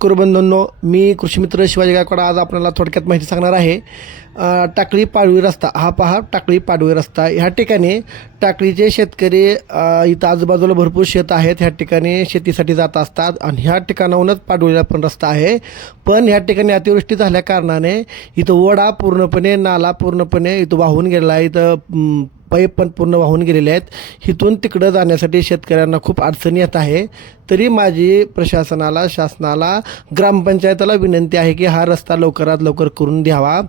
शेतकरी बंधूंनो मी कृषीमित्र शिवाजी गायकवाड आज आपल्याला थोडक्यात माहिती सांगणार आहे. टाकळी पाडवी रस्ता हा पहा टाकळी पाडवी रस्ता. ह्या ठिकाणी टाकळीचे शेतकरी इथं आजूबाजूला भरपूर शेत आहेत. ह्या ठिकाणी शेतीसाठी जात असतात आणि ह्या ठिकाणाहूनच पाडवीला पण रस्ता आहे. पण ह्या ठिकाणी अतिवृष्टी झाल्या कारणाने इथं ओढा पूर्णपणे नाला पूर्णपणे इथं वाहून गेलेला आहे. इथं पाईप पण पूर्ण वाहून गेलेले आहेत. इथून तिकडं जाण्यासाठी शेतकऱ्यांना खूप अडचणी येत आहे. तरी माझी प्रशासनाला शासनाला ग्रामपंचायताला विनंती आहे की हा रस्ता लवकरात लवकर करून द्यावा.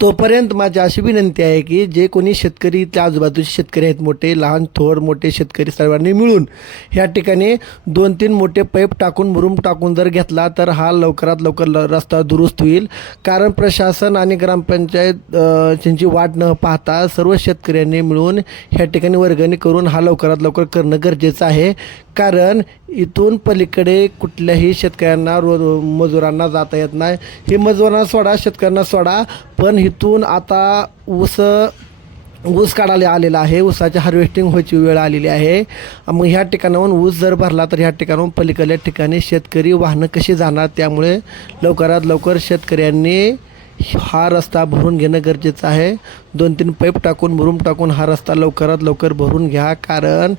तोपर्यंत माझी अशी विनंती आहे की जे कोणी शेतकरी त्या आजूबाजूचे शेतकरी आहेत मोठे लहान थोर मोठे शेतकरी सर्वांनी मिळून ह्या ठिकाणी दोन तीन मोठे पाईप टाकून मुरुम टाकून जर घेतला तर हा लवकरात लवकर ल रस्ता दुरुस्त होईल. कारण प्रशासन आणि ग्रामपंचायत यांची वाट न पाहता सर्व शेतकऱ्यांनी मिळून ह्या ठिकाणी वर्गणी करून हा लवकरात लवकर करणं गरजेचं आहे. कारण इथून पलीकडे कुठल्याही शेतकऱ्यांना रोज मजुरांना जाता येत नाही. हे मजुरांना सोडा शेतकऱ्यांना सोडा. पण इथून आता ऊस ऊस काढायला आलेला आहे. ऊसाची हार्वेस्टिंग व्हायची वेळ आलेली आहे. मग ह्या ठिकाणाहून ऊस जर भरला तर ह्या ठिकाणाहून पलीकडल्या ठिकाणी शेतकरी वाहनं कशी जाणार? त्यामुळे लवकरात लवकर शेतकऱ्यांनी हा रस्ता भरून घेणं गरजेचं आहे. दोन तीन पाईप टाकून मुरुम टाकून हा रस्ता लवकरात लवकर भरून घ्या. कारण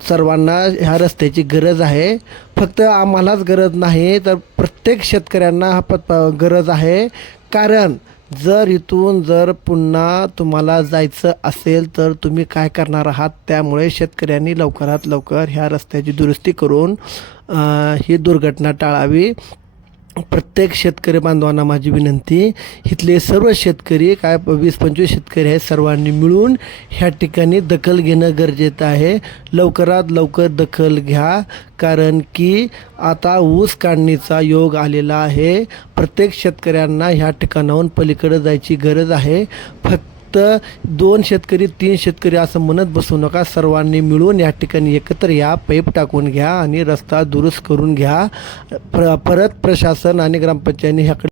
सर्वांना ह्या रस्त्याची गरज आहे. फक्त आम्हालाच गरज नाही तर प्रत्येक शेतकऱ्यांना हा प गरज आहे. कारण जर इथून जर पुन्हा तुम्हाला जायचं असेल तर तुम्ही काय करणार आहात? त्यामुळे शेतकऱ्यांनी लवकरात लवकर ह्या रस्त्याची दुरुस्ती करून ही दुर्घटना टाळावी. प्रत्येक शेतकरी बांधवांना माझी विनंती इथले सर्व शेतकरी काय वीस पंचवीस शेतकरी आहेत सर्वांनी मिळून ह्या ठिकाणी दखल घेणं गरजेचं आहे. लवकरात लवकर दखल घ्या कारण की आता ऊस काढणीचा योग आलेला आहे. प्रत्येक शेतकऱ्यांना ह्या ठिकाणाहून पलीकडे जायची गरज आहे. फक्त फक्त दोन शेतकरी तीन शेतकरी असं म्हणत बसू नका. सर्वांनी मिळून या ठिकाणी एकत्र या पाईप टाकून घ्या आणि रस्ता दुरुस्त करून घ्या. पर, परत प्रशासन आणि ग्रामपंचायतीने ह्याकडे